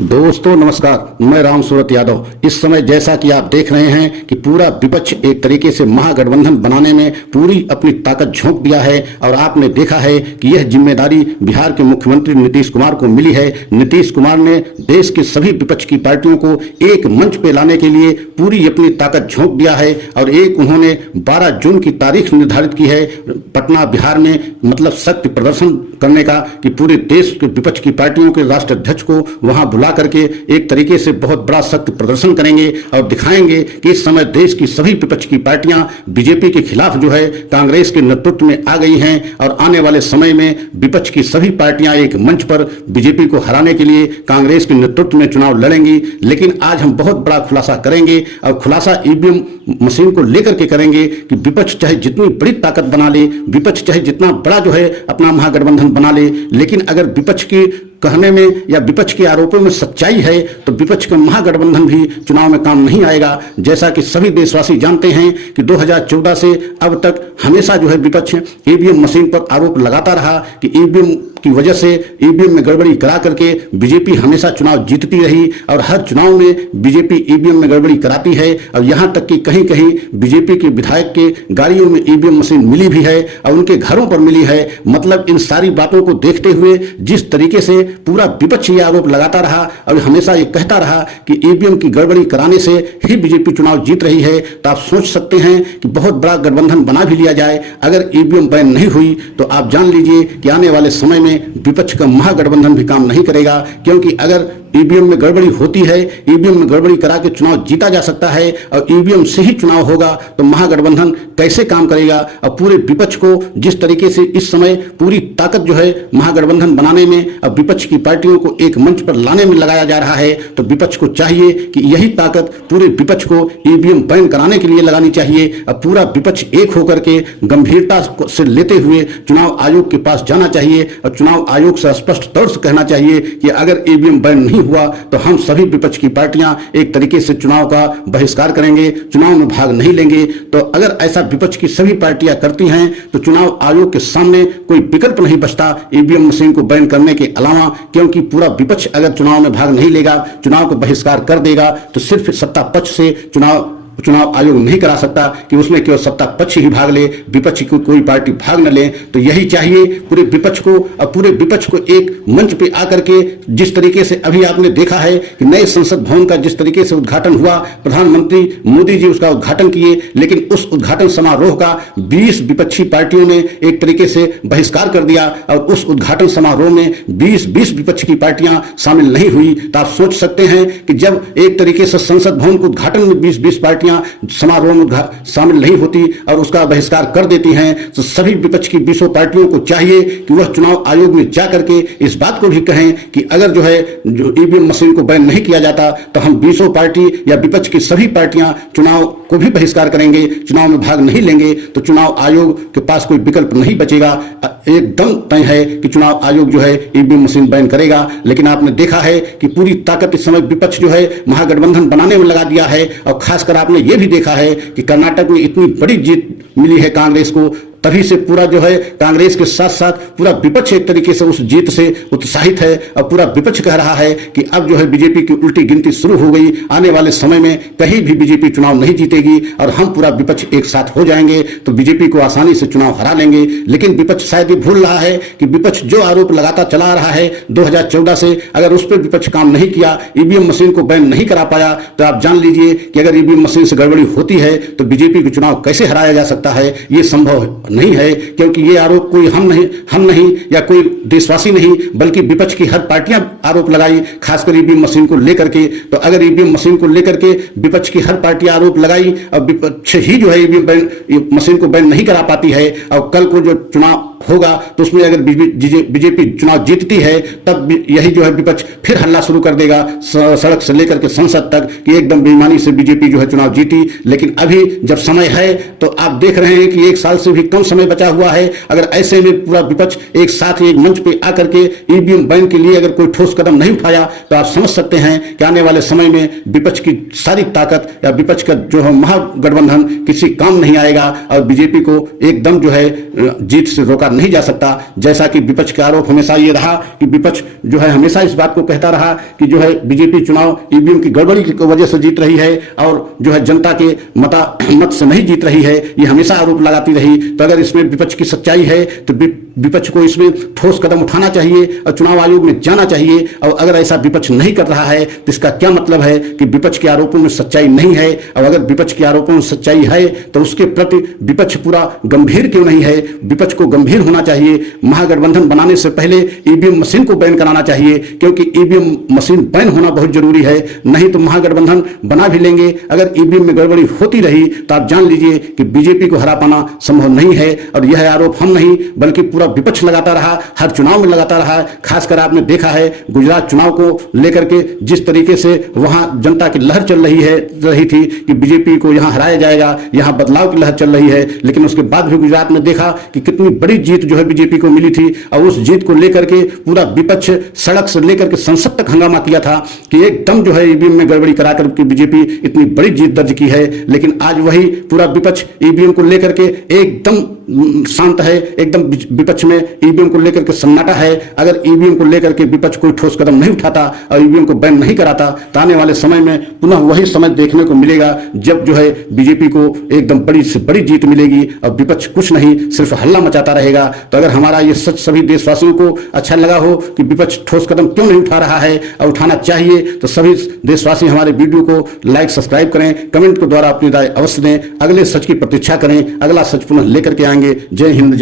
दोस्तों नमस्कार, मैं राम सूरत यादव। इस समय जैसा कि आप देख रहे हैं कि पूरा विपक्ष एक तरीके से महागठबंधन बनाने में पूरी अपनी ताकत झोंक दिया है और आपने देखा है कि यह जिम्मेदारी बिहार के मुख्यमंत्री नीतीश कुमार को मिली है। नीतीश कुमार ने देश की सभी विपक्ष की पार्टियों को एक मंच पे लाने के लिए पूरी अपनी ताकत झोंक दिया है और एक उन्होंने 12 जून की तारीख निर्धारित की है पटना बिहार में, मतलब शक्ति प्रदर्शन करने का, कि पूरे देश के विपक्ष की पार्टियों के राष्ट्र अध्यक्ष को वहां बुला करके एक तरीके से बहुत बड़ा शक्ति प्रदर्शन करेंगे और दिखाएंगे कि इस समय देश की सभी विपक्ष की पार्टियां बीजेपी के खिलाफ जो है कांग्रेस के नेतृत्व में आ गई हैं और आने वाले समय में विपक्ष की सभी पार्टियां एक मंच पर बीजेपी को हराने के लिए कांग्रेस के नेतृत्व में चुनाव लड़ेंगी। लेकिन आज हम बहुत बड़ा खुलासा करेंगे और खुलासा ईवीएम मशीन को लेकर के करेंगे कि विपक्ष चाहे जितनी बड़ी ताकत बना ले, विपक्ष चाहे जितना बड़ा जो है अपना महागठबंधन बना ले, लेकिन अगर विपक्ष की कहने में या विपक्ष के आरोपों में सच्चाई है तो विपक्ष का महागठबंधन भी चुनाव में काम नहीं आएगा। जैसा कि सभी देशवासी जानते हैं कि 2014 से अब तक हमेशा जो है विपक्ष ईवीएम मशीन पर आरोप लगाता रहा कि ईवीएम की वजह से ईवीएम में गड़बड़ी करा करके बीजेपी हमेशा चुनाव जीतती रही और हर चुनाव में बीजेपी ईवीएम में गड़बड़ी कराती है और यहां तक कि कहीं कहीं बीजेपी के विधायक के गाड़ियों में ईवीएम मशीन मिली भी है और उनके घरों पर मिली है। मतलब इन सारी बातों को देखते हुए जिस तरीके से पूरा विपक्ष ये आरोप लगाता रहा और हमेशा ये कहता रहा कि ईवीएम की गड़बड़ी कराने से ही बीजेपी चुनाव जीत रही है, तो आप सोच सकते हैं कि बहुत बड़ा गठबंधन बना भी लिया जाए, अगर ईवीएम बैन नहीं हुई तो आप जान लीजिए कि आने वाले समय में विपक्ष का महागठबंधन भी काम नहीं करेगा। क्योंकि अगर ईवीएम में गड़बड़ी होती है, ईवीएम में गड़बड़ी करा के चुनाव जीता जा सकता है और ईवीएम से ही चुनाव होगा तो महागठबंधन कैसे काम करेगा। और पूरे विपक्ष को जिस तरीके से इस समय पूरी ताकत जो है महागठबंधन बनाने में और विपक्ष की पार्टियों को एक मंच पर लाने में लगाया जा रहा है, तो विपक्ष को चाहिए कि यही ताकत पूरे विपक्ष को ईवीएम बैन कराने के लिए लगानी चाहिए। अब पूरा विपक्ष एक होकर के गंभीरता से लेते हुए चुनाव आयोग के पास जाना चाहिए और चुनाव आयोग से स्पष्ट तौर से कहना चाहिए कि अगर ईवीएम बैन नहीं हुआ तो हम सभी विपक्ष की पार्टियां एक तरीके से चुनाव का बहिष्कार करेंगे, चुनाव में भाग नहीं लेंगे। तो अगर ऐसा विपक्ष की सभी पार्टियां करती हैं तो चुनाव आयोग के सामने कोई विकल्प नहीं बचता ईवीएम मशीन को बैन करने के अलावा, क्योंकि पूरा विपक्ष अगर चुनाव में भाग नहीं लेगा, चुनाव का बहिष्कार कर देगा तो सिर्फ सत्ता पक्ष से चुनाव आयोग नहीं करा सकता कि उसमें केवल सत्ता पक्ष ही भाग ले, विपक्ष की कोई पार्टी भाग न ले। तो यही चाहिए पूरे विपक्ष को और पूरे विपक्ष को एक मंच पे आकर के, जिस तरीके से अभी आपने देखा है कि नए संसद भवन का जिस तरीके से उद्घाटन हुआ, प्रधानमंत्री मोदी जी उसका उद्घाटन किए, लेकिन उस उद्घाटन समारोह का 20 विपक्षी पार्टियों ने एक तरीके से बहिष्कार कर दिया और उस उद्घाटन समारोह में 20 विपक्ष की पार्टियां शामिल नहीं हुई। तो आप सोच सकते हैं कि जब एक तरीके से संसद भवन के उद्घाटन में 20 पार्टियां समारोह में शामिल नहीं होती और उसका बहिष्कार कर देती हैं, तो सभी विपक्ष की 20 पार्टियों को चाहिए कि वह चुनाव आयोग में जाकर के इस बात को भी कहें कि अगर जो है जो ईवीएम मशीन को बैन नहीं किया जाता तो हम 20 पार्टी या विपक्ष की सभी पार्टियां चुनाव को भी बहिष्कार करेंगे, चुनाव में भाग नहीं लेंगे। तो चुनाव आयोग के पास कोई विकल्प नहीं बचेगा, एकदम तय है कि चुनाव आयोग जो है ईवीएम मशीन बैन करेगा। लेकिन आपने देखा है कि पूरी ताकत इस समय विपक्ष जो है महागठबंधन बनाने में लगा दिया है और खासकर आपने ये भी देखा है कि कर्नाटक में इतनी बड़ी जीत मिली है कांग्रेस को, तभी से पूरा जो है कांग्रेस के साथ साथ पूरा विपक्ष एक तरीके से उस जीत से उत्साहित है और पूरा विपक्ष कह रहा है कि अब जो है बीजेपी की उल्टी गिनती शुरू हो गई, आने वाले समय में कहीं भी बीजेपी चुनाव नहीं जीतेगी और हम पूरा विपक्ष एक साथ हो जाएंगे तो बीजेपी को आसानी से चुनाव हरा लेंगे। लेकिन विपक्ष शायद ये भूल रहा है कि विपक्ष जो आरोप लगाता चला रहा है 2014 से, अगर उस पर विपक्ष काम नहीं किया, ईवीएम मशीन को बैन नहीं करा पाया, तो आप जान लीजिए कि अगर ईवीएम मशीन से गड़बड़ी होती है तो बीजेपी को चुनाव कैसे हराया जा सकता है, ये संभव नहीं है। क्योंकि ये आरोप कोई हम नहीं या कोई देशवासी नहीं बल्कि विपक्ष की हर पार्टियां आरोप लगाई, खासकर ईवीएम मशीन को लेकर के। तो अगर ईवीएम मशीन को लेकर के विपक्ष की हर पार्टी आरोप लगाई और विपक्ष ही जो है ईवीएम मशीन को बैन नहीं करा पाती है और कल को जो चुनाव होगा तो उसमें अगर बीजेपी चुनाव जीतती है तब यही जो है विपक्ष फिर हल्ला शुरू कर देगा सड़क से लेकर के संसद तक कि एकदम बेईमानी से बीजेपी जो है चुनाव जीती। लेकिन अभी जब समय है तो आप देख रहे हैं कि 1 साल से भी कम समय बचा हुआ है, अगर ऐसे में पूरा विपक्ष एक साथ एक मंच पे आकर के ईवीएम बैन के लिए अगर कोई ठोस कदम नहीं उठाया तो आप समझ सकते हैं कि आने वाले समय में विपक्ष की सारी ताकत या विपक्ष का जो है महागठबंधन किसी काम नहीं आएगा और बीजेपी को एकदम जो है जीत से रोका नहीं जा सकता। जैसा कि विपक्ष का आरोप हमेशा ये रहा कि विपक्ष जो है हमेशा इस बात को कहता रहा कि जो है बीजेपी चुनाव ईवीएम की गड़बड़ी की वजह से जीत रही है और जो है जनता के मत से नहीं जीत रही है, ये हमेशा आरोप लगाती रही। तो अगर इसमें विपक्ष की सच्चाई है तो विपक्ष को इसमें ठोस कदम उठाना चाहिए और चुनाव आयोग में जाना चाहिए। और अगर ऐसा विपक्ष नहीं कर रहा है तो इसका क्या मतलब है कि विपक्ष के आरोपों में सच्चाई नहीं है। और अगर विपक्ष के आरोपों में सच्चाई है तो उसके प्रति विपक्ष पूरा गंभीर क्यों नहीं है? विपक्ष को गंभीर होना चाहिए। महागठबंधन बनाने से पहले ईवीएम मशीन को बैन कराना चाहिए, क्योंकि ईवीएम मशीन बैन होना बहुत जरूरी है। नहीं तो महागठबंधन बना भी लेंगे, अगर ईवीएम में गड़बड़ी होती रही तो आप जान लीजिए कि बीजेपी को हरा पाना संभव नहीं है। और यह आरोप हम नहीं बल्कि पूरा विपक्ष लगाता रहा, हर चुनाव में लगाता रहा। खासकर आपने देखा है गुजरात चुनाव को लेकर के जिस तरीके से वहां जनता की लहर चल रही थी कि बीजेपी को यहां हराया जाएगा, यहां बदलाव की लहर चल रही है। लेकिन उसके बाद भी गुजरात में देखा कि कितनी बड़ी जीत जो है बीजेपी को मिली थी। और उस जीत को लेकर के पूरा विपक्ष सड़क से लेकर के संसद तक हंगामा किया था कि एकदम जो है ईवीएम में गड़बड़ी करा करके बीजेपी इतनी बड़ी जीत दर्ज की है। लेकिन आज वही पूरा विपक्ष ईवीएम को लेकर के एकदम शांत है, एकदम विपक्ष में ईवीएम को लेकर के सन्नाटा है। अगर ईवीएम को लेकर के विपक्ष कोई ठोस कदम नहीं उठाता और ईवीएम को बैन नहीं कराता तो आने वाले समय में पुनः वही समय देखने को मिलेगा जब जो है बीजेपी को एकदम बड़ी से बड़ी जीत मिलेगी और विपक्ष कुछ नहीं सिर्फ हल्ला मचाता रहेगा। तो अगर हमारा ये सच सभी देशवासियों को अच्छा लगा हो कि विपक्ष ठोस कदम क्यों नहीं उठा रहा है और उठाना चाहिए, तो सभी देशवासी हमारे वीडियो को लाइक सब्सक्राइब करें, कमेंट के द्वारा अपनी राय अवश्य दें। अगले सच की प्रतीक्षा करें, अगला सच पुनः लेकर के आएंगे। जय हिंद, जय